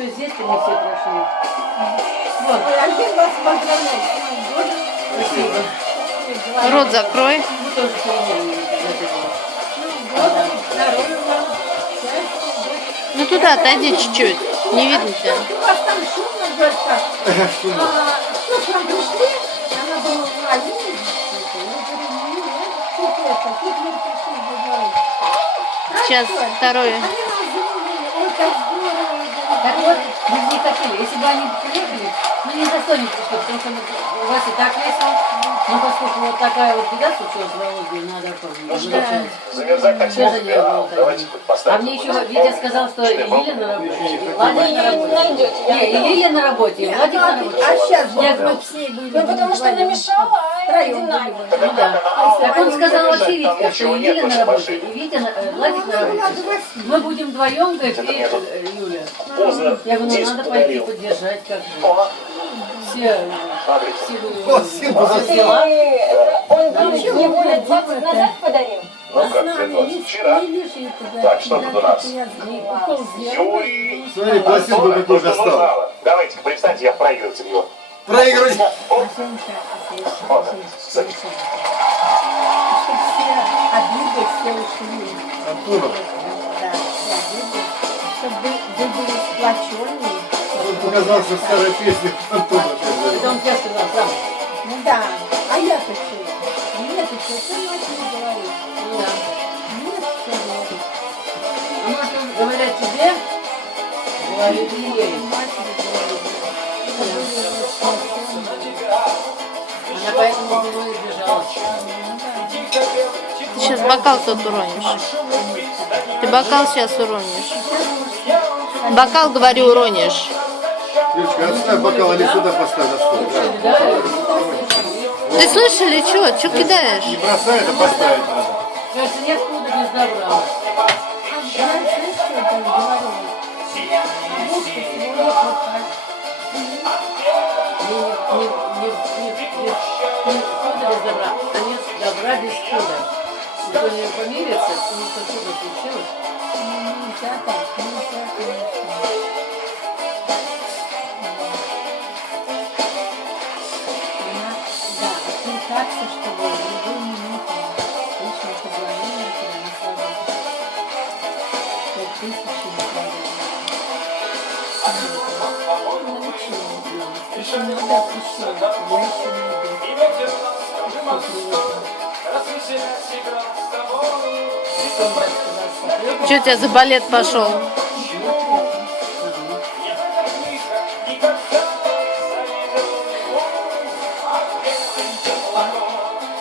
еще здесь не все прошли. Вот. Один вас поздравляю. Спасибо. Рот закрой. Мы тоже сегодня Здоровья вам. Ну туда отойди чуть-чуть. Не видно тебя. У вас там шумно, говорит, как? Что к вам пришли? Она думала, они не пришли. Я говорю, нет, тут это, тут мы пришли, говорит. Сейчас второе. Они нас звонили, ой, как здорово. Так вот, мы же не хотели. Если бы они приехали, мы ни за что не пришли, потому что у вас и так весело. Но поскольку вот такая вот беда случилась в Володе, надо оформить. Замерзать так Все же смог? не было. Давайте А поставим. мне еще Витя сказал, что Лиля на работе, Владик на работе. Не, и Лиля на работе, и Владик на работе. А сейчас Я мы говорю, с ней были. Ну, потому что она мешала, а Втроем Дина были. ну да. Так он сказал вообще Витька, что и Лиля на работе, и Витя, Владик на работе. Мы будем вдвоем, говорит, и Юля. Поздно. Я говорю, ну Диск надо пойти подарил. поддержать, как же. О, Все смотрите. дела. Он вам его лет 20 назад подарил? Ну как, это вчера. Так, что тут у нас? Юрий. Смотри, пластинку Антона, какую то, что достал. нужно. Давайте-ка представьте, я проигрыватель его. Проигрывать. Вот, садись. Чтобы все обиды, все ушли. Антонов, Да, все обиды. Чтобы вы были сплоченные. он показал, что старая песня Антона опять Это он тебе сказал сам. Ну да. А я-то что? Нет, что ты матери говоришь? Ну да. Нет, что говорить. А может, он говорят тебе? Говорит и ей. Матери говорить. Она поэтому от него избежала. Ты сейчас бокал тут уронишь. Ты бокал сейчас уронишь. Бокал, говорю, уронишь. Девочка, отставь бокал, или сюда поставь на стол. Да. Ты слышишь или что? Что кидаешь? Не бросай, это поставить надо. Кажется, ниоткуда не забрала. Я, знаешь, что я там говорила? Бог сегодня хватает. Не худа без добра, а нет добра без худа. Никто не помирится, потому что худо случилось. Нельзя так, нельзя, конечно. Она, да, отвлекаться, чтобы в любую минуту лично позвонила, когда она сразу 5000 не еще надо, еще. Я еще найду. Что у тебя за балет пошел?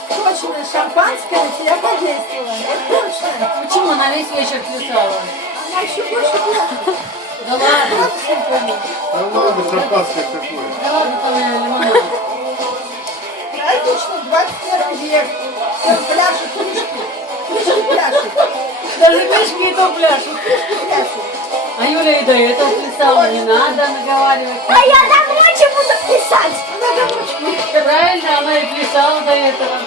Точно, шампанское на тебя подействовало. Точно. Почему она весь вечер плясала? Она еще больше плакала. Да ладно, Да ладно, шампанское такое. да ладно, там лимонад. Празднично, 21 век. Все пляшут, кружки. Кружки пляшут. Даже мешки то пляшут. Кружки пляшут. А Юля и до этого плясала, не надо наговаривать. А я до ночи буду писать. Она до ночи. Правильно, она и плясала до этого.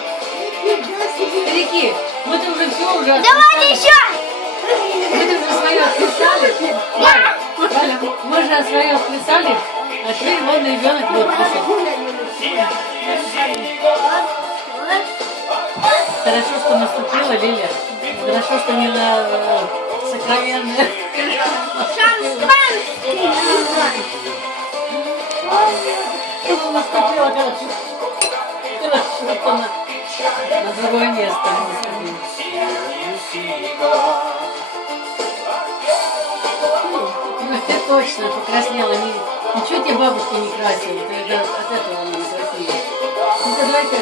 Нифига себе. Старики, мы-то уже все уже. Давайте еще! Мы-то уже свое отплясали. Валя, Валя, мы же свое отплясали, а теперь вон ребенок вот плясает. Гуля, Юля, Хорошо, что наступила Лиля. Хорошо, что не на сокровенное. Наступила, короче. Хорошо, что на другое место наступила. Ну, ты точно покраснела. Ничего тебе бабушка не красила. Ты от этого она не красила. Ну-ка, давай-ка